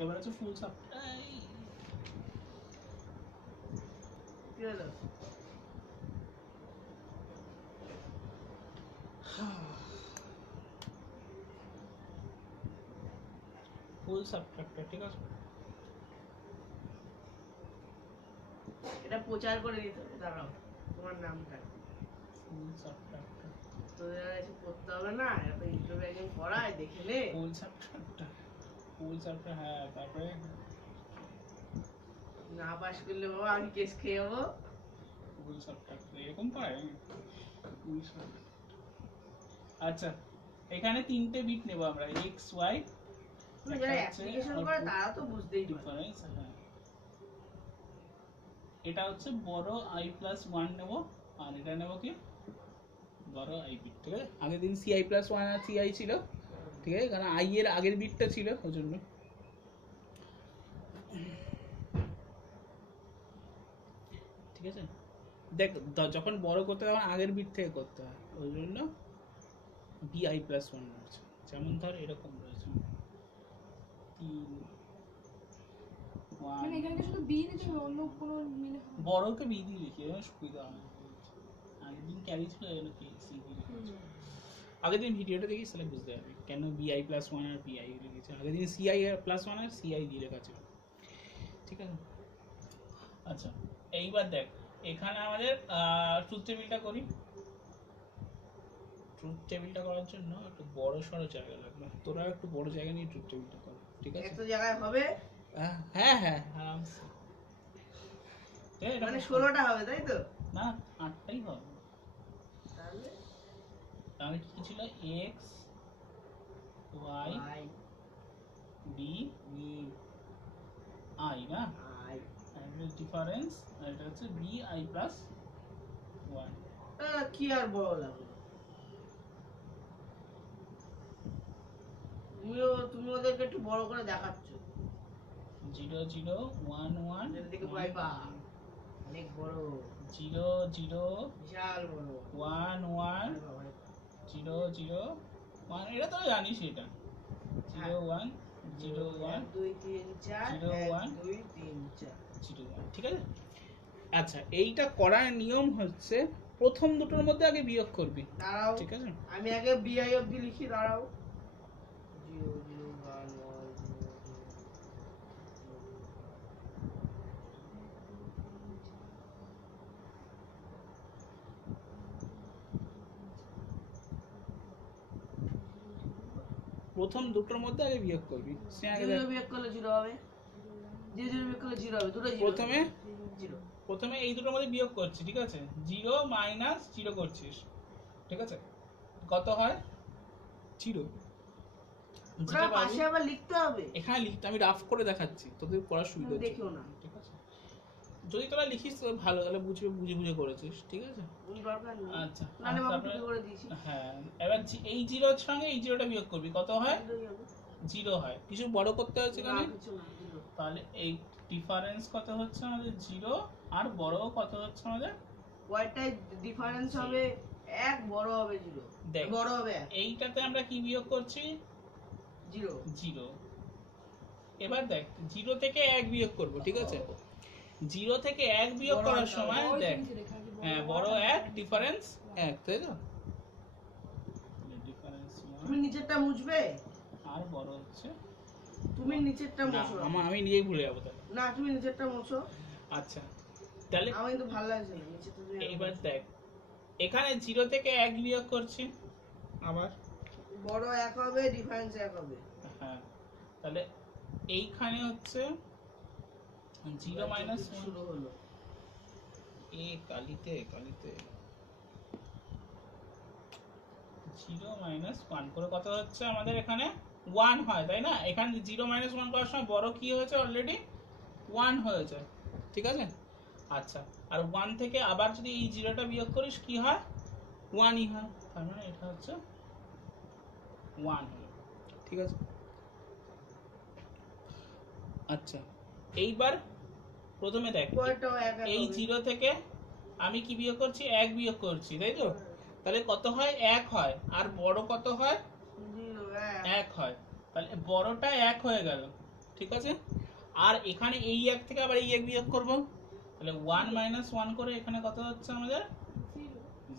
এবার হচ্ছে ফুল সাবট্রাক্ট। কি হলো? ফুল সাবট্রাক্টর, ঠিক আছে? এটা প্রচার করে দিতে হবে, দাঁড়াও তোমার নামটা ফুল সাবট্রাক্টর, তোদের এসে পড়তে হবে না, এটা ইউটিউবে একজন পড়ায়, দেখে নে। ফুল সাবট্রাক্টর, ফুল সাবট্রাক্টর, হ্যাঁ। তারপরে না পাস করলে বাবা আমি কেস খেয়ে যাবো। ফুল সাবট্রাক্টর এরকম পায়। আচ্ছা, এখানে তিনটে বিট নেব আমরা, x y। তুমি যারা অ্যাপ্লিকেশন করে তারা তো বুঝতেই পারে। ডিফারেন্স, হ্যাঁ। এটা হচ্ছে বড় i+1 নেব, আর এটা নেব কি বড় i বিট, ঠিক আছে? আগের দিন ci+1 আর ci ছিল, ঠিক আছে? কারণ i এর আগের বিটটা ছিল ওই জন্য। ঠিক আছে, দেখ যখন বড় করতে হয় তখন আগের বিট থেকে করতে হয়, ওই জন্য bi+1 রয়েছে। যেমন ধর এরকম রয়েছে 3 মানে এখানে কি শুধু বি নিতে হবে, অন্য কোনো মিলে হবে? বড়কে বি দিয়ে লিখি, সুবিধা হয়। আগের দিন ক্যারি ছিল এর কি সি দিয়ে লিখেছি। আগের দিন ভিডিওটা দেখিস তাহলে বুঝতে পারবি কেন bi+1 আর bi লিখেছে। আগের দিন ci+1 আর ci দিয়ে লেখা ছিল, ঠিক আছে? আচ্ছা, এইবার দেখ এখানে আমাদের ট্রুথ টেবিলটা করি। ট্রুথ টেবিলটা করার জন্য একটু বড় সড়ো জায়গা লাগবে, তোরা একটু বড় জায়গা নিয়ে ট্রুথ টেবিলটা কর, ঠিক আছে? এত জায়গায় হবে? হ্যাঁ হ্যাঁ আরামসে। মানে 16টা হবে তাই তো? না, 8টাই হবে। তাহলে তাহলে কি ছিল? x y d i না, আই ডিফারেন্স, আর এটা হচ্ছে bi+1। কি আর বড় লাগলো, তুমি ওদেরকে একটু বড় করে দেখাচ্ছ। 0 0 1 1 এর দিকে ভয় পা, অনেক বড়, 0 0 বিশাল বড়, 1 1 0 0 1। এটা তো জানিস, এটা 0 1 0 1 2 3 4 0 1 2 3 4 0 1, ঠিক আছে? আচ্ছা, এইটা করার নিয়ম হচ্ছে প্রথম দুটোর মধ্যে আগে বিয়োগ করবি, দাঁড়াও ঠিক আছে? আমি আগে বিআই অবধি লিখি, দাঁড়াও 0 0 1 1 প্রথম দুটোর মধ্যে আগে বিয়োগ করবি। সে আগে দেখ, 0 বিয়োগ করলে 0 হবে, 0 বিয়োগ করলে 0 হবে, দুটোই 0। প্রথমে এই দুটোর মধ্যে বিয়োগ করছি, ঠিক আছে? 0 - 0 করছিস, ঠিক আছে? কত হয়? 0। ওটা পাশে আবার লিখতে হবে, এখানে লিখতে আমি রাফ করে দেখাচ্ছি, তোদের পড়ার সুবিধা হচ্ছে, দেখিও না, ঠিক আছে? যদি তোরা লিখিস তো ভালো, তাহলে বুঝে বুঝে করেছিস, ঠিক আছে? দরকার নেই। আচ্ছা, নালে আমি টুকি করে দিয়েছি। হ্যাঁ, এবার এই 0-র সঙ্গে এই 0টা বিয়োগ করবি, কত হয়? 0 হয়। কিছু বড় করতে হচ্ছে না, এখানে? কিছু না, 0। তাহলে এই ডিফারেন্স কত হচ্ছে আমাদের? 0। আর বড় কত হচ্ছে আমাদের? ওয়াইটাই ডিফারেন্স হবে 1, বড় হবে 0। দেখ, বড় হবে 1, এইটাতে আমরা কি বিয়োগ করছি? 0। 0। এবার দেখ 0 থেকে 1 বিয়োগ করব, ঠিক আছে? 0 থেকে 1 বিয়োগ করার সময় দেখ, হ্যাঁ, বড় 1, ডিফারেন্স 1, তাই তো? ডিফারেন্স তুমি নিচেরটা মুছবে, আর বড় হচ্ছে, তুমি নিচেরটা মুছো। আমি নিজেই ভুলে যাবো তাহলে। না, তুমি নিচেরটা মুছো। আচ্ছা, তাহলে আমার কিন্তু ভালো লাগছে না নিচেরটা। তুমি এইবার দেখ, এখানে 0 থেকে 1 বিয়োগ করছি, আবার বড় 1 হবে, ডিফারেন্স 1 হবে। হ্যাঁ, তাহলে এইখানে হচ্ছে 0 - শুরু হলো কালিতে 0 - 1 করে কত হচ্ছে আমাদের? এখানে 1 হয়, তাই না? এখানে 0 - 1 করার সময় বড় কি হয়েছে? অলরেডি 1 হয়েছে, ঠিক আছে? আচ্ছা, আর 1 থেকে আবার যদি এই 0টা বিয়োগ করিস কি হয়? 1ই হয়। তার মানে এটা হচ্ছে 1 হলো, ঠিক আছে? আচ্ছা, এইবার প্রথমে দেখ, এই 0 থেকে আমি কি বিয়োগ করছি? 1 বিয়োগ করছি, তাই তো? তাহলে কত হয়? 1 হয়। আর বড় কত হয়? 0 1 1 হয়। তাহলে বড়টা 1 হয়ে গেল, ঠিক আছে। আর এখানে এই এক থেকে আবার এই এক বিয়োগ করব, তাহলে 1 মাইনাস 1 করে এখানে কত হচ্ছে আমাদের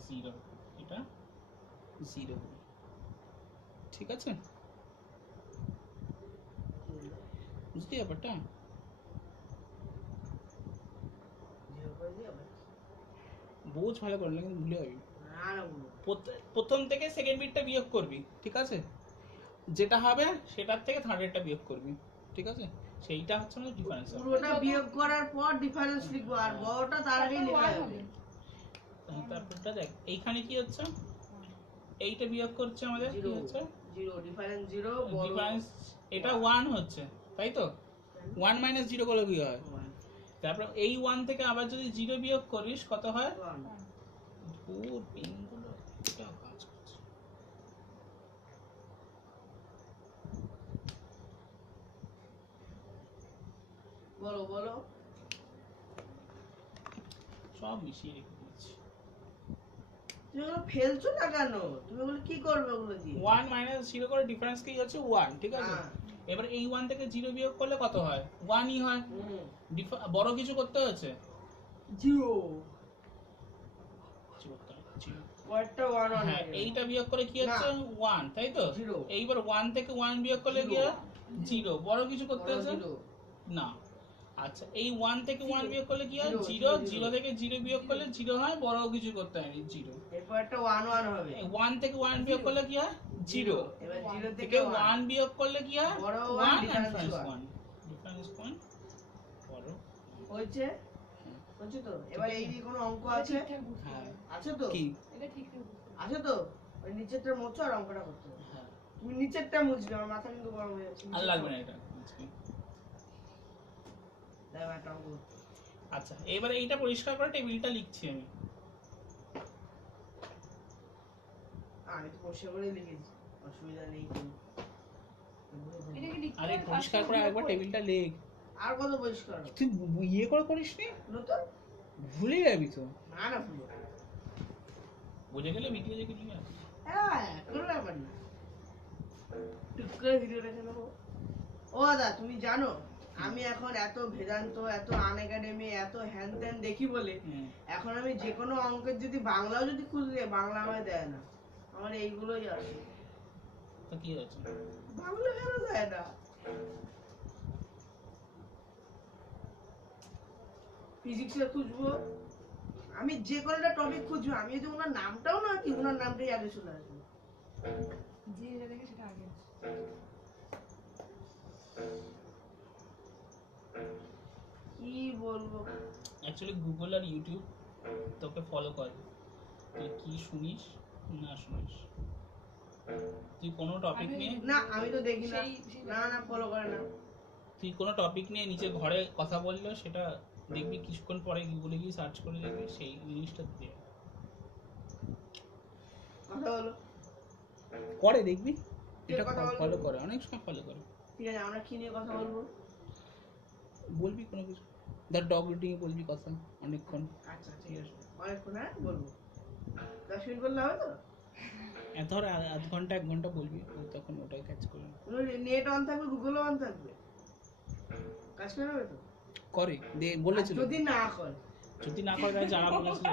0, এটা 0, ঠিক আছে। বুঝতে ব্যাপারটা? বোঝ ভালো করে, না কিন্তু ভুলে যাবি। প্রথম থেকে সেকেন্ড বিটটা বিয়োগ করবি, ঠিক আছে, যেটা হবে সেটার থেকে থার্ডেরটা বিয়োগ করবি, ঠিক আছে, সেইটা হচ্ছে আমাদের ডিফারেন্স। পুরোটা বিয়োগ করার পর ডিফারেন্স লিখবো, আর বড়টা তার আগেই লেখা যাবে। তারপরটা দেখ এইখানে কি হচ্ছে, এইটা বিয়োগ করছে আমাদের কি হচ্ছে 0, ডিফারেন্স 0, ডিফারেন্স এটা 1 হচ্ছে, তাই তো। 1 মাইনাস 0 করলে কি হয়, তারপর এই 1 থেকে আবার যদি 0 বিয়োগ করিস কত হয়, ওর পেনগুলো এটা কাজ করছে। বলো বলো, সব মিশিয়ে রেখে দিয়েছি। তুমি ওগুলো ফেলছো না কেন? তুমি ওগুলো কি করবে ওগুলো দিয়ে? 1 মাইনাস 0 করে ডিফারেন্স কি হচ্ছে 1, ঠিক আছে। এবার এই 1 থেকে 0 বিয়োগ করলে কত হয়, 1ই হয়। বড় কিছু করতে হয়েছে 0, ওয়াটটা 1 হ্যাঁ, এইটা বিয়োগ করে কি হচ্ছে 1, তাই তো। এইবার 1 থেকে 1 বিয়োগ করলে কি হয় 0, বড় কিছু করতে হয়েছে না। আচ্ছা, এই 1 থেকে 1 বিয়োগ করলে কি হয় 0, 0 থেকে 0 বিয়োগ করলে 0 হয়, বড় কিছু করতে হয়নি 0। এরপর একটা 1 1 হবে। 1 থেকে 1 বিয়োগ করলে কি হয় 0, এবার 0 থেকে 1 বিয়োগ করলে কি হয় বড় 1, 1, ডিফারেন্স ডিফারেন্স 1, ডিফারেন্স 1 বড় হয়েছে, হচ্ছে তো। এবার এই দিকে কোনো অঙ্ক আছে? হ্যাঁ, আছে তো? কি এটা ঠিক ঠিক আছে তো? ওই নিচেরটা মুছো আর অঙ্কটা করতে হবে। হ্যাঁ, তুমি নিচেরটা মুছবে, আমার মাথা কিন্তু গরম হয়ে যাচ্ছে। আর লাগবে না এটা আজকে। দাও একটা অঙ্ক করতে। আচ্ছা, এবারে এইটা পরিষ্কার করে টেবিলটা লিখছি আমি। আমি তো পরিষ্কার করে লিখেছি, অসুবিধা নেই কোনো। এটা কি লিখতে আরে হবে? পরিষ্কার করে আরেকবার টেবিলটা লেখ। আর কত পরিষ্কার হবে? তুই ইয়ে করে করিসনি, নতুন ভুলে যাবি তো। না না ভুলো, বুঝে গেলে ভিডিও দেখে নিয়ে আসবি। হ্যাঁ কোনো ব্যাপার না, টুক করে ভিডিও দেখে নেবো। ও দাদা, তুমি জানো আমি এখন এত বেদান্ত, এত আনএকাডেমি, এত হ্যান ত্যান দেখি বলে এখন আমি যে কোনো অঙ্কের যদি বাংলাও যদি খুঁজলে বাংলা আমায় দেয় না, আমার এইগুলোই আসে। তো কি হয়েছে, বাংলা কেন দেয় না? ফিজিক্সে খুঁজবো, আমি যে কোনো একটা টপিক খুঁজবো, আমি যদি ওনার নামটাও না কি, ওনার নামটাই আগে চলে আসবে। যে যেটা দেখে সেটা আগে আসে। কি বলবো, অ্যাকচুয়ালি গুগল আর ইউটিউব তোকে ফলো করে, তুই কি শুনিস না শুনিস। তুই কোনো টপিক নিয়ে না আমি তো দেখি না, সেই না না ফলো করে না। তুই কোনো টপিক নিয়ে নিচে ঘরে কথা বললো, সেটা দেখবি কিছুক্ষণ পরে গুগলে গিয়ে সার্চ করে দেখবি সেই জিনিসটা দিয়ে কথা বলো, করে, দেখবি এটা কথা বলবো? ফলো করে, অনেক সময় ফলো করে। ঠিক আছে, আমরা কি নিয়ে কথা বলবো? বলবি কোনো কিছু, ধর ডগ নিয়ে বলবি কথা অনেকক্ষণ। আচ্ছা ঠিক আছে, অনেকক্ষণ হ্যাঁ বলবো, 10 মিনিট বললে হবে তো? ধর আধ ঘন্টা 1 ঘন্টা বলবি, ও তখন ওটাই ক্যাচ করে নেট অন থাকবে, গুগলও অন থাকবে, কাজ করে নেবে তো? করে দে বলেছিল। আর যদি না করে? যদি না করে তাহলে যারা বলেছিল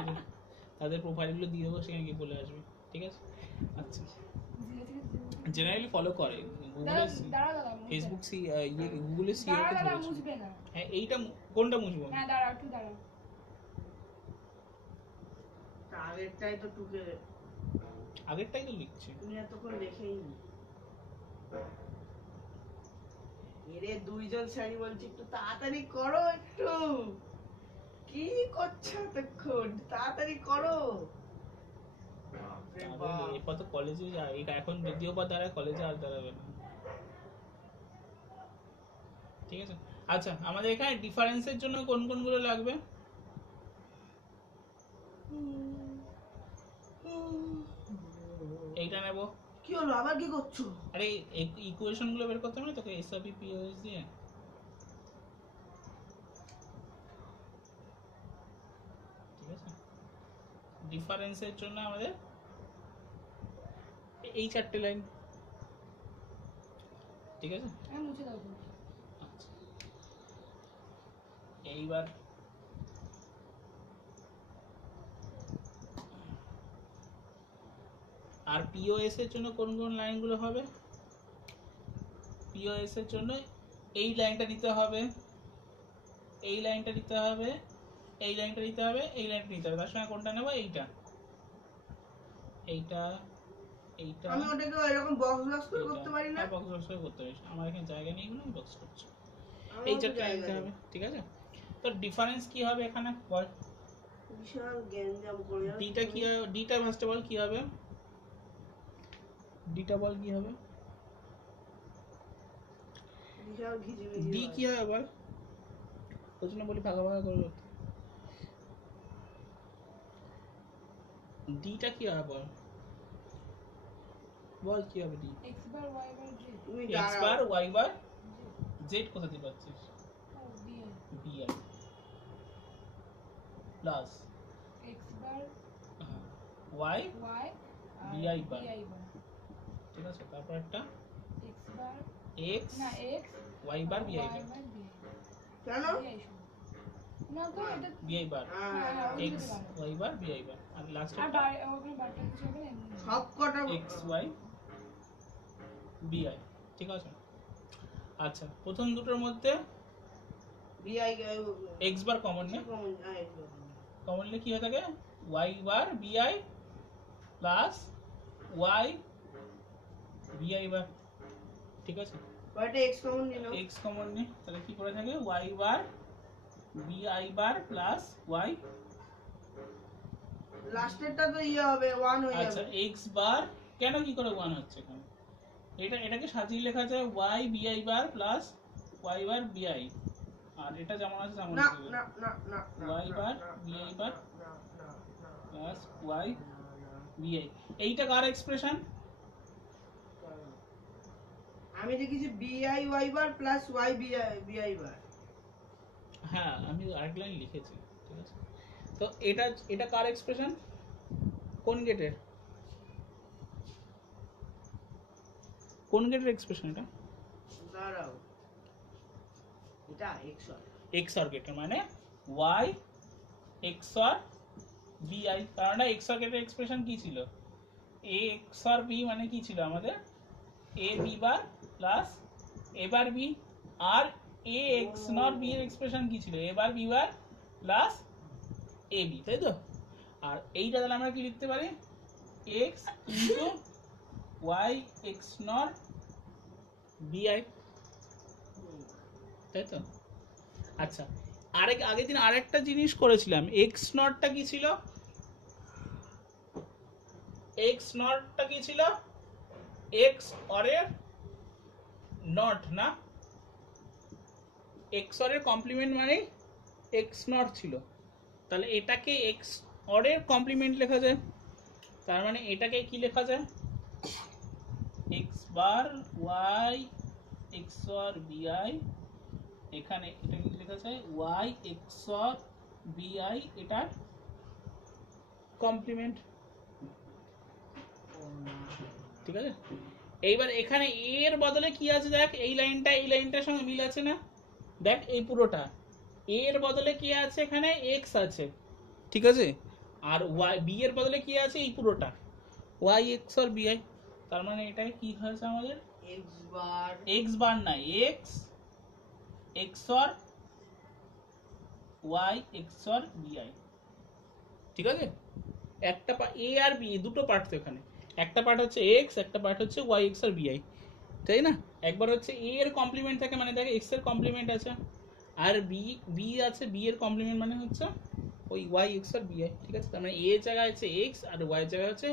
তাদের প্রোফাইলগুলো দিয়ে দেবো, সেখানে গিয়ে বলে আসবে, ঠিক আছে। আচ্ছা, জেনারেলি ফলো করে গুগলে, ফেসবুক ইয়ে গুগলে সিআর কে দাঁড়া ধরেছে। মুছবে না। হ্যাঁ, এইটা কোনটা মুছবো, হ্যাঁ দাঁড়া একটু দাঁড়া। আগেরটাই তো টুকে, আগেরটাই তো লিখছি। তুমি এতক্ষণ দেখেই নি। এরে দুইজন স্যারই বলছি একটু তাড়াতাড়ি করো, একটু কি করছো এতক্ষণ, তাড়াতাড়ি করো। বাপরে বাপ। এরপর তো কলেজে যায়, এটা এখন দ্বিতীয় বার দাঁড়ায়, কলেজে আর দাঁড়াবে না, ঠিক আছে। আচ্ছা, আমাদের এখানে ডিফারেন্সের জন্য কোন কোনগুলো লাগবে, এইটা নেব। কি হলো, আবার কি করছো? আরে ইকুয়েশন গুলো বের করতে হবে না তোকে, এসআরপি পিওএস দিয়ে। ঠিক আছে, ডিফারেন্সের জন্য আমাদের এই 4টে লাইন, ঠিক আছে। আমি মুছে দাও তো। আচ্ছা, এইবার আর পিওএস এর জন্য কোন কোন লাইনগুলো হবে? পিওএস এর জন্য এই লাইনটা নিতে হবে, এই লাইনটা নিতে হবে, এই লাইনটা নিতে হবে, এই লাইনটা নিতে হবে। তার সঙ্গে কোনটা নেব? এইটা, এইটা, এইটা। আমি ওটাকে এরকম বক্স বক্স করে করতে পারি না? বক্স বক্স করে করতে পারিস। আমার এখানে জায়গা নেই বলে আমি বক্স করছি। আমার এই তো চারটা জায়গা নিতে নেই। হবে, ঠিক আছে? তো ডিফারেন্স কি হবে এখানে বল? বিশাল গ্যাঞ্জাম করে যাচ্ছে। ডিটা কি হবে? ডিটা ফার্স্ট বল কি হবে? ডিটা বল কি হবে? বিশাল ঘিজিবিজি ডি হয়। কি হবে বল? ওই জন্য বলি ভাগা ভাগা করে করতে। ডিটা কি হবে বল? বল কি হবে ডি? x বার y বার z তুমি এক্স দাঁড়াও। বার ওয়াই বার জেড কোথা থেকে পাচ্ছিস? ও bi বিআই প্লাস x বার ওয়াই y আর bi বার। bi বার ঠিক আছে, তারপর একটা x বার এক্স না x ওয়াই বার y বিআই বার, বার bi কেন? bi শুধু না তো এটা বিআই বার হ্যাঁ, ওই এক্স দুটো বার। ওয়াই বার বিআই বার। আর লাস্ট আর একটা ওখানে বারটা কিছু হবে না এমনি সব কটা এক্স ওয়াই বিআই। ঠিক আছে, আচ্ছা প্রথম দুটোর মধ্যে বিআই এক্স বার কমন নে। কমন একদম। কমন নিলে কি হয়ে থাকে? ওয়াই বার বিআই প্লাস ওয়াই বিআই বার। ঠিক আছে, কয়টা এক্স কমন নিল? এক্স কমন নে, তাহলে কি করে থাকে? ওয়াই বার বিআই বার প্লাস ওয়াই। লাস্টেরটা তো ইয়ে হবে 1 হয়ে আচ্ছা যাবে। এক্স বার কেন কি করে 1 হচ্ছে এখানে? এটাকে সাজিয়ে লেখা যায় ওয়াই বিআই বার প্লাস ওয়াই বার বিআই, আর এটা যেমন আছে তেমন না থাকবে। না না না ওয়াই বার বিআই বার না প্লাস ওয়াই বিআই। এইটা কার এক্সপ্রেশন? আমি লিখেছি বিআই ওয়াই বার প্লাস ওয়াই বিআই বার। হ্যাঁ আমি আরেক লাইন লিখেছি, ঠিক আছে। তো এটা এটা কার এক্সপ্রেশন? কোন গেটের? কোন গেটের এক্সপ্রেশন এটা? দাঁড়াও, এটা এক্স আর এক্সঅর গেটের, মানে ওয়াই এক্সঅর বিআই। কারণ এক্সঅর গেটের এক্সপ্রেশন কি ছিল? এ এক্সঅর বি মানে কি ছিল আমাদের? A B bar plus A bar B. আর এ এক্স নট বি এর এক্সপ্রেশন কি ছিল? A bar B bar plus A B, তাই তো? আর এইটা তাহলে আমরা কি লিখতে পারি? X into Y X not BI, তাই তো? আচ্ছা আগের দিন আরেকটা জিনিস করেছিলাম। এক্স নটটা কি ছিল? এক্স নটটা কি ছিল? এক্স অরের নট না, এক্স অরের কমপ্লিমেন্ট মানে এক্স নট ছিল। তাহলে এটাকে এক্স অরের কমপ্লিমেন্ট লেখা যায়। তার মানে এটাকে কি লেখা যায়? X bar Y X or B I, এখানে এটা কি লেখা যায়? ওয়াই এক্স অর বিআই এটার কমপ্লিমেন্ট, ঠিক আছে। এইবার এখানে এ এর বদলে কি আছে দেখ, এই লাইনটার সঙ্গে মিল আছে না? দেখ এই পুরোটা এ এর বদলে কি আছে? এখানে এক্স আছে, ঠিক আছে। আর ওয়াই বি এর বদলে কি আছে? এই পুরোটা ওয়াই এক্স অর বিআই। তার মানে এটা কি হয়েছে আমাদের? এক্স বার এক্স বার না, X X or Y X or B I, ঠিক আছে। একটা এ আর বি দুটো পার্ট তো এখানে, একটা পার্ট হচ্ছে এক্স, একটা পার্ট হচ্ছে ওয়াই এক্স আর বিআই, তাই না? একবার হচ্ছে এ এর কমপ্লিমেন্ট থাকে, মানে দেখে এক্স এর কমপ্লিমেন্ট আছে, আর বি আছে, বি এর কমপ্লিমেন্ট মানে হচ্ছে ওই ওয়াই এক্স আর বিআই, ঠিক আছে। তার মানে এ জায়গায় আছে এক্স আর ওয়াই জায়গায় হচ্ছে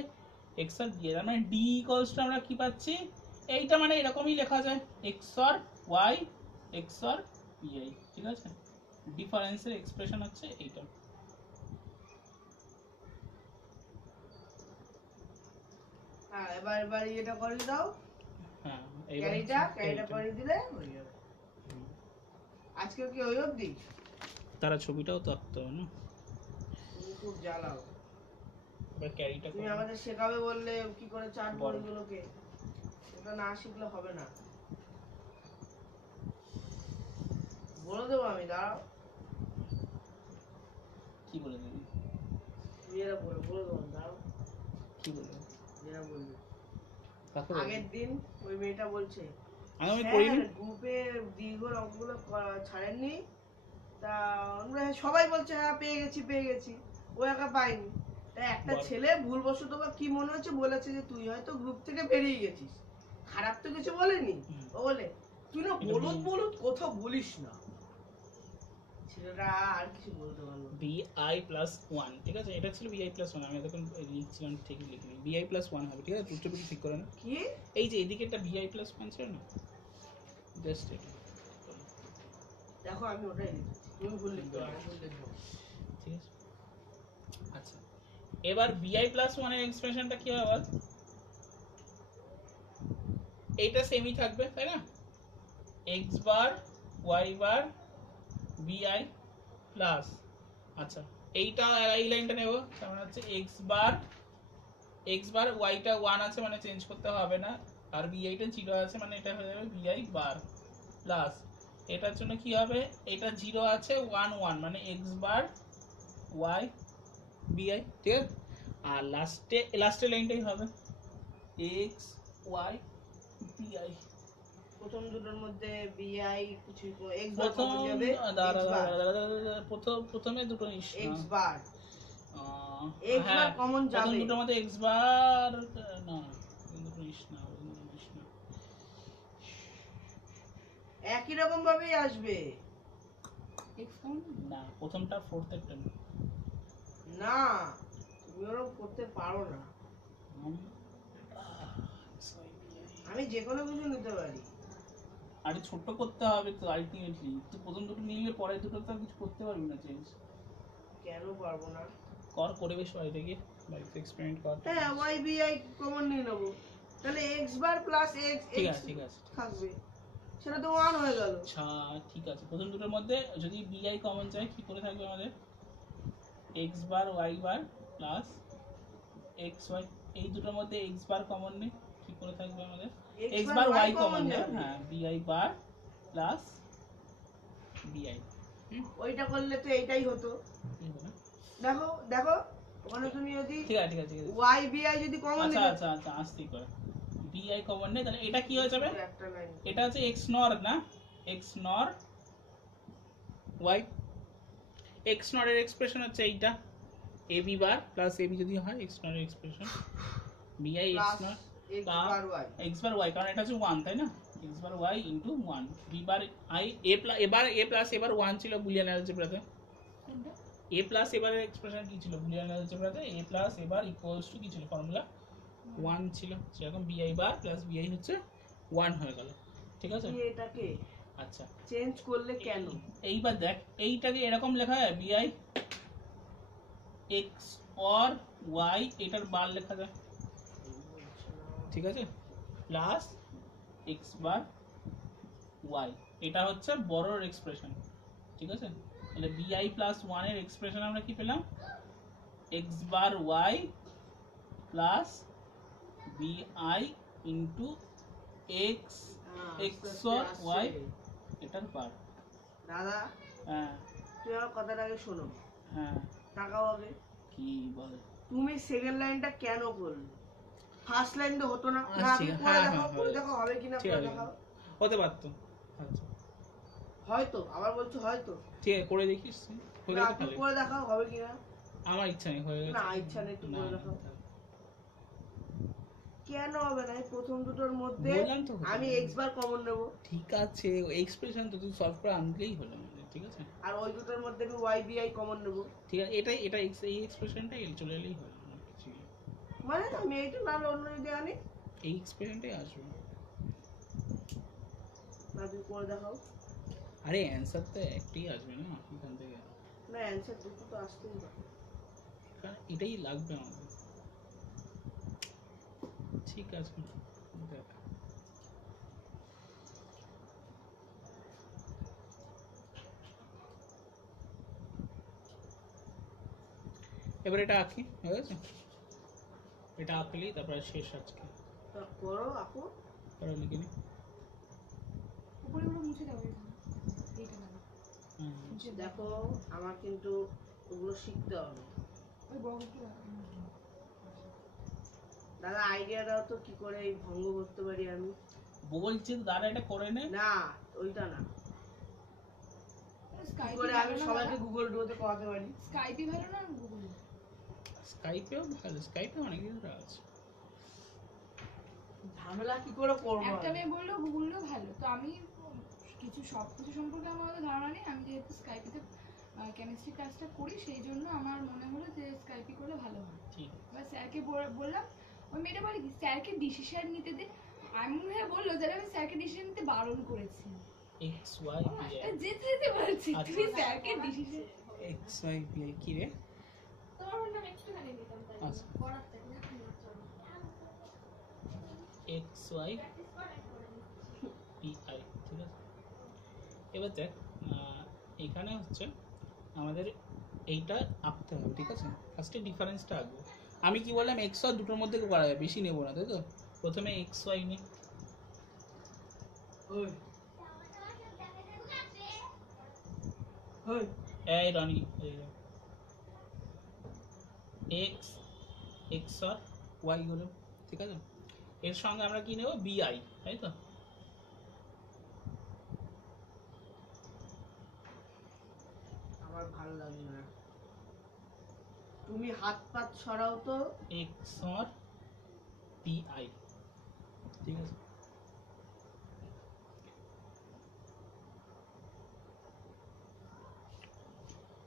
এক্স আর বিআই। তার মানে ডি ইকুয়ালস টু আমরা কি পাচ্ছি? এইটা মানে এরকমই লেখা যায়, এক্স আর ওয়াই এক্স আর বিআই, ঠিক আছে। ডিফারেন্সের এক্সপ্রেশন হচ্ছে এইটা। হ্যাঁ, এবার এটা করে দাও। হ্যাঁ ক্যারিটা করে দিলে হয়ে যাবে। আজকে কি ওই অবধি? তারা ছবিটাও তো আঁকতে হবে না? তুমি খুব জ্বালাও। এবার ক্যারিটা তুমি আমাদের শেখাবে বললে কি করে চাট বলগুলোকে, এটা না শিখলে হবে না। বলে দেবো আমি, দাঁড়াও। কি বলে দিবি? মেয়েরা বলে দেবো, দাঁড়াও। কি বলবো? মেয়েরা বলবে। কাকে বলবো? আগের দিন ওই মেয়েটা বলছে, আমি করিনি। স্যার গ্রুপে দীর্ঘ অঙ্কগুলো ছাড়েননি, তা আমরা সবাই বলছে হ্যাঁ পেয়ে গেছি, ও একা পাইনি। তা একটা বল। ছেলে ভুলবশত বা কি মনে হচ্ছে বলেছে যে তুই হয়তো গ্রুপ থেকে বেরিয়ে গেছিস, খারাপ তো কিছু বলেনি। ও বলে তুই না বলদ কোথাও বলিস না। ছেলেটা আর কিছু বলতে পারলো না। bi+1 ঠিক আছে, এটা ছিল bi+1, আমি তখন লিখছিলাম ঠিকই লিখিনি, bi+1 হবে ঠিক আছে, দুটো ঠিক করে না। কি এই যে এদিকে একটা bi+1 ছিল না, জাস্ট এটা দেখো আমি ওটাই লিখেছি, তুমি ভুল লিখতে পারো, ভুল লিখবো। ঠিক আছে। আচ্ছা, এবার bi+1 এর এক্সপ্রেশনটা কি হবে বল? এইটা সেমই থাকবে তাই না, x বার y বার bi প্লাস, আচ্ছা এইটা এই লাইনটা নেব, তার মানে হচ্ছে x বার y টা 1 আছে মানে চেঞ্জ করতে হবে না, আর bi টা 0 আছে মানে এটা হয়ে যাবে bi বার প্লাস, এটার জন্য কি হবে, এটা 0 আছে 1 1 মানে x বার y bi, ঠিক আছে। আর লাস্টে লাইনটাই হবে x y bi। প্রথম দুটোর মধ্যে বিআই কিছু এক্স বার প্রথম কমন যাবে, প্রথমে দুটো নিস না। এক্স বার হ্যাঁ, x বার কমন প্রথম যাবে। দুটোর মধ্যে x বার না, দুটো নিস না, দুটো নিস না। একই রকম ভাবেই আসবে। এক্স কাউন্ট না, প্রথমটা ফোর্থ একটা না। না তুমি ওরকম করতে পারো না, আমি যে কোনো কিছু নিতে পারি। আরে ছোট করতে হবে তো আলটিমেটলি, তুই প্রথম দুটো নিলে পরের দুটো তো আর কিছু করতে পারবি না চেঞ্জ। কেন পারবো না? করে বেশ বাড়িতে গিয়ে বাড়িতে এক্সপেরিমেন্ট কর। হ্যাঁ ওয়াই বিআই কমন নিয়ে নেবো, তাহলে এক্স বার প্লাস এক্স ঠিক আছে ঠিক আছে থাকবে, সেটা তো 1 হয়ে গেল। আচ্ছা ঠিক আছে, প্রথম দুটোর মধ্যে যদি বিআই কমন যায় কি করে থাকবে আমাদের, x বার y বার প্লাস x y, এই দুটোর মধ্যে x বার কমন নেই, কি করে থাকবে আমাদের x বার y কমন যায়, হ্যাঁ bi বার প্লাস bi। ওইটা করলে তো এইটাই হতো। দেখো দেখো ওখানে তুমি যদি ঠিক আছে ঠিক আছে ঠিক আছে, ওয়াই বিআই যদি কমন আচ্ছা নিতে, আচ্ছা আচ্ছা আস্তে করে, bi কমন নেই, তাহলে এটা কি হয়ে যাবে, একটা লাইন এটা হচ্ছে x নর না, x নর y, x নর এর এক্সপ্রেশন হচ্ছে এইটা ab বার প্লাস ab যদি হয় x নর এর এক্সপ্রেশন bi x নর এক্স বার ওয়াই। x বার y, কারণ এটা হচ্ছে 1 তাই না, x bar y into 1 b bar i a plus এবার 1 ছিল বুলিয়ান অ্যালজেব্রাতে, কোনটা a প্লাস এবারে এক্সপ্রেশন কি ছিল বুলিয়ান অ্যালজেব্রাতে, a প্লাস এবার ইকুয়ালস টু কি ছিল ফর্মুলা 1 ছিল, সেরকম bi বার প্লাস bi হচ্ছে 1 হয়ে গেল, ঠিক আছে। তুমি এটাকে আচ্ছা চেঞ্জ করলে কেন? এইবার দেখ, এইটাকে এরকম লেখা যায় bi x or y, এটার বার লেখা যায়, ঠিক আছে, প্লাস x বার y, এটা হচ্ছে বড়র এক্সপ্রেশন, ঠিক আছে। তাহলে bi প্লাস 1 এর এক্সপ্রেশন আমরা কি পেলাম, x বার y plus bi into x xor y, এটার বার। দাদা হ্যাঁ তুমি আমার কথাটা আগে শোনো, হ্যাঁ, তাকাও আগে, কি বল, তুমি সেকেন্ড লাইনটা কেন করলে? ফার্স্ট লাইন তো হতো না। না ঠিক তুমি আছে, করে হ্যাঁ, দেখো হবে কিনা, ঠিক করে আছে, দেখাও। হতে পারতো, আচ্ছা হয়তো আবার বলছো হয়তো, ঠিক আছে করে দেখিস, হয়ে না গেলে তুমি ভালো, করে দেখাও হবে কিনা। আমার ইচ্ছা নেই, হয়ে গেছে না ইচ্ছা নেই, তুমি না, করে না, দেখাও। থাক। কেন হবে না? এই প্রথম দুটোর মধ্যে বললাম তো হতে আমি পারে। এক্স বার কমন নেব, ঠিক আছে এক্সপ্রেশন তো তুই সলভ করে আনলেই হলো আমাদের, ঠিক আছে আর ওই দুটোর মধ্যে আমি ওয়াই বিআই কমন নেব। ঠিক আছে, এটা এই এক্সপ্রেশনটাই চলে এলেই হলো, আমার কিছুই না। মানে আমি এইটা না অন্য যদি আনি, এই এক্সপ্রেশনটাই আসবে, না তুমি করে দেখাও। আরে অ্যান্সার তো একটাই আসবে না এখান থেকে, না অ্যান্সার দুটো তো আসতেই পারে। কারণ এটাই লাগবে আমাদের, ঠিক আছে দেখ। এবার এটা আঁকি, হয়ে গেছে, এটা আঁকলেই তারপরে শেষ আজকে, তা করো আপু। পরে লিখে নি। উপরে গুলো মুছে দাও এখানে এইটা না হুম। মুছে দাও। দেখো আমার কিন্তু ওগুলো শিখতে হবে। ওই বড়টা দাদা আইডিয়া দাও তো কি করে এই ভঙ্গ করতে পারি আমি। বলছি দাঁড়া এটা করে নে। না ওইটা না, কি স্কাইপি করে আমি ভালো না সবাইকে দাদা? গুগল ডুয়োতে করাতে পারি। স্কাইপি ভালো না গুগল? স্কাইপেও ভালো, স্কাইপে অনেক কিছু আছে। ঝামেলা কি করে করবো একটা আমি? মেয়ে বললো গুগলও ভালো, তো আমি সবকিছু সম্পর্কে আমার অত ধারণা নেই। আমি যেহেতু স্কাইপিতে কেমিস্ট্রি ক্লাসটা করি, সেই জন্য আমার মনে হলো যে স্কাইপি করলে ভালো হয়। ঠিক এবার স্যারকে বললাম, ওই মেয়েটা বলে কি স্যারকে ডিসিশন নিতে দে। এমন হয়ে বললো যারা আমি স্যারকে ডিসিশন নিতে বারণ করেছি। এক্স ওয়াই পিআই, যেতে যেতে বলছি আচ্ছা। তুমি স্যারকে ডিসিশন। এক্স ওয়াই পিআই কি রে? তোমার নাম একটুখানি নিতাম তাই আচ্ছা। পড়ার থেকে না এক্স ওয়াই প্র্যাকটিস করে পিআই, ঠিক আছে। এবার দেখ এখানে হচ্ছে আমাদের এইটা আঁকতে হবে, ঠিক আছে। ফার্স্টে ডিফারেন্সটা আঁকবো। আমি কি বললাম, এক্স ওয়াই দুটোর মধ্যে করা যায়, বেশি নেবো না, তাই তো। প্রথমে এক্স ওয়াই নিই, ওই ওই এই রানি এক্স এক্স আর ওয়াই হলো, ঠিক আছে। এর সঙ্গে আমরা কি নেব, বিআই, তাই তো। আমার ভালো লাগে না, তুমি হাত পাত সরাও তো। এক্স আর পিআই, ঠিক আছে।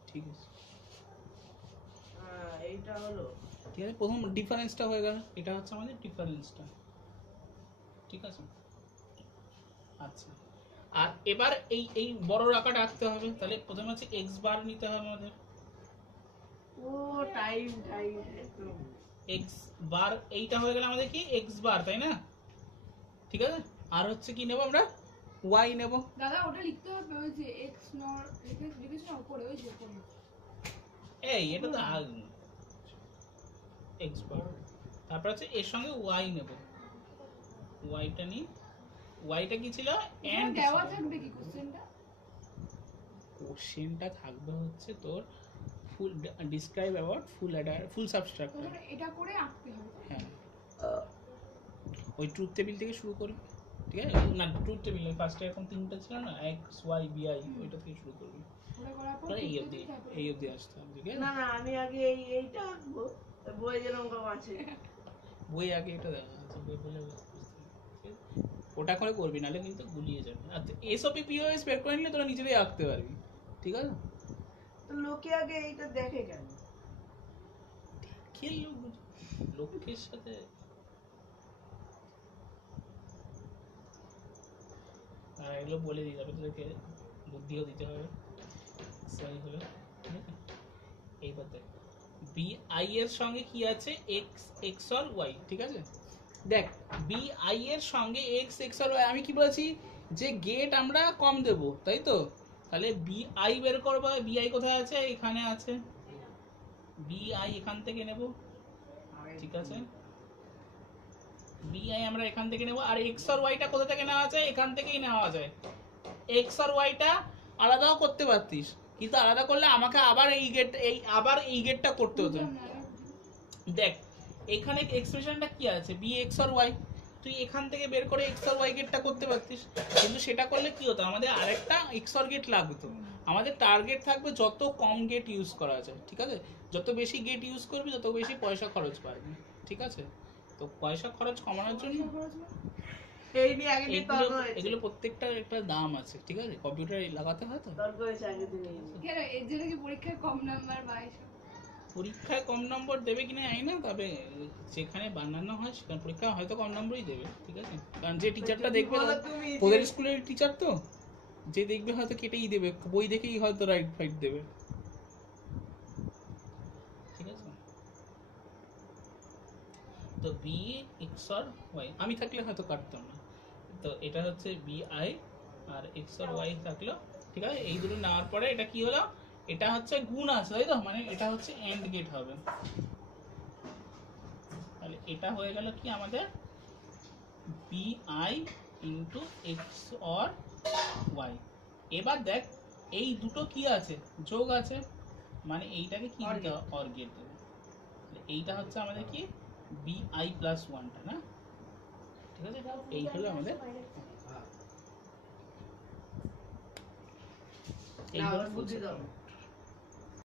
ঠিক আছে, এইটা হলো ঠিক আছে। প্রথম ডিফারেন্সটা হয়ে গেল, এটা হচ্ছে আমাদের ডিফারেন্সটা, ঠিক আছে। আচ্ছা, আর এবার এই এই বড় রাখাটা আঁকতে হবে। তাহলে প্রথমে হচ্ছে এক্স বার নিতে হবে আমাদের। ও টাইম টাইম একদম এক্স বার এইটা হয়ে গেল আমাদের কি এক্স বার, তাই না? ঠিক আছে। আর হচ্ছে কি নেব আমরা, ওয়াই নেব। দাদা ওটা লিখতে হবে, ওই যে এক্স নর লিখেছো না উপরে, ওই যে উপরে। এই এটা তো এক্স বার, তারপর হচ্ছে এর সঙ্গে ওয়াই নেব। ওয়াইটা নি, ওয়াইটা কি ছিল, এন্ড দেওয়া থাকবে কি কোশ্চেনটা? কোশ্চেনটা থাকবে হচ্ছে তোর full describe about full adder full subtractor. ওখানে এটা করে আঁকতে হবে। হ্যাঁ, ওই ট্রুথ টেবিল থেকে শুরু করবি, ঠিক আছে। না ট্রুথ টেবিল নয়, ফার্স্টে এরকম তিনটা ছিল না, এক্স ওয়াই বিআই, ওইটা থেকে শুরু করবি। ওটা করার পর তাহলে এই লিখতে অবধি, হবে, তারপরে- এই অবধি আসতে হবে, ঠিক আছে। না না আমি আগে এইটা আঁকবো, বই যেরকম আছে। বই আগে এটা দেখা আছে, বই বলে বুঝতে পারবি, ঠিক আছে? ওটা করে করবি, নাহলে কিন্তু গুলিয়ে যাবে। আর এসওপি পিওএস বের করে নিলে তোরা নিজেরাই আঁকতে পারবি, ঠিক আছে। তো লোকে আগে এইটা দেখে কেন? খেললো লোকের সাথে। আর এগুলো বলে দিতে হবে তোদেরকে, বুদ্ধিও দিতে হবে। সেই হলো, ঠিক আছে। এইবার দেখ বি আই এর সঙ্গে কি আছে, এক্স এক্স আর ওয়াই, ঠিক আছে। দেখ বি আই এর সঙ্গে এক্স এক্স আর ওয়াই, আমি কি বলেছি যে গেট আমরা কম দেব, তাই তো। তাহলে বি আই বের করবো, বি আই কোথায় আছে, এখানে আছে। বি আই এখান থেকে নেব, ঠিক আছে। বিআই আমরা এখান থেকে নেব। আর এক্স আর ওয়াইটা কোথা থেকে নেওয়া যায়, এখান থেকেই নেওয়া যায়। এক্স আর ওয়াইটা আলাদাও করতে পারতিস, কিন্তু আলাদা করলে আমাকে আবার এই গেটটা করতে হতো। বুঝলাম না, দেখ এখানে এক্সপ্রেশনটা কি আছে, বি এক্স আর ওয়াই, তুই এখান থেকে বের করে এক্স আর ওয়াই গেটটা করতে পারতিস, কিন্তু সেটা করলে কি হতো, আমাদের আরেকটা এক্স আর গেট লাগতো। আমাদের টার্গেট থাকবে যত কম গেট ইউজ করা যায়, ঠিক আছে। যত বেশি গেট ইউজ করবি তত বেশি পয়সা খরচ পাবি, ঠিক আছে। তো পয়সা খরচ কমানোর জন্য এই নিয়ে আগে দিন তর্ক হয়েছে। এগুলো প্রত্যেকটার একটা দাম আছে, ঠিক আছে। কম্পিউটারে লাগাতে হয় তো। তর্ক হয়েছে আগে দিন এই নিয়ে। কেন এর জন্য কি পরীক্ষায় কম নাম্বার বা এসব? পরীক্ষায় কম নম্বর দেবে কিনা জানি না, তবে যেখানে বানানো হয় সেখানে পরীক্ষা হয়তো কম নম্বরই দেবে, ঠিক আছে। কারণ যে টিচারটা দেখবে, বলো তুমি যে- ওদের স্কুলের টিচার তো, যে দেখবে হয়তো কেটেই দেবে, বই দেখেই হয়তো রাইট ফাইট দেবে, ঠিক আছে। তো বি এক্স আর ওয়াই আমি থাকলে হয়তো কাটতাম না। তো এটা হচ্ছে বি আই আর এক্স আর ওয়াই থাকলো, ঠিক আছে। এই দুটো নেওয়ার পরে এটা কি হলো, এটা হচ্ছে গুণ আছে, তাই তো, মানে এটা হচ্ছে এন্ড গেট হবে। তাহলে এটা হয়ে গেল কি আমাদের বি আই ইন্টু এক্স আর ওয়াই। এবার দেখ এই দুটো কি আছে, যোগ আছে, মানে এইটাকে কি Or দিতে হবে? অর গেট দেবো। তাহলে এইটা হচ্ছে আমাদের কি bi প্লাস ওয়ানটা না, ঠিক আছে? এই হলো আমাদের না, এই হলো আমার বুদ্ধি দাও।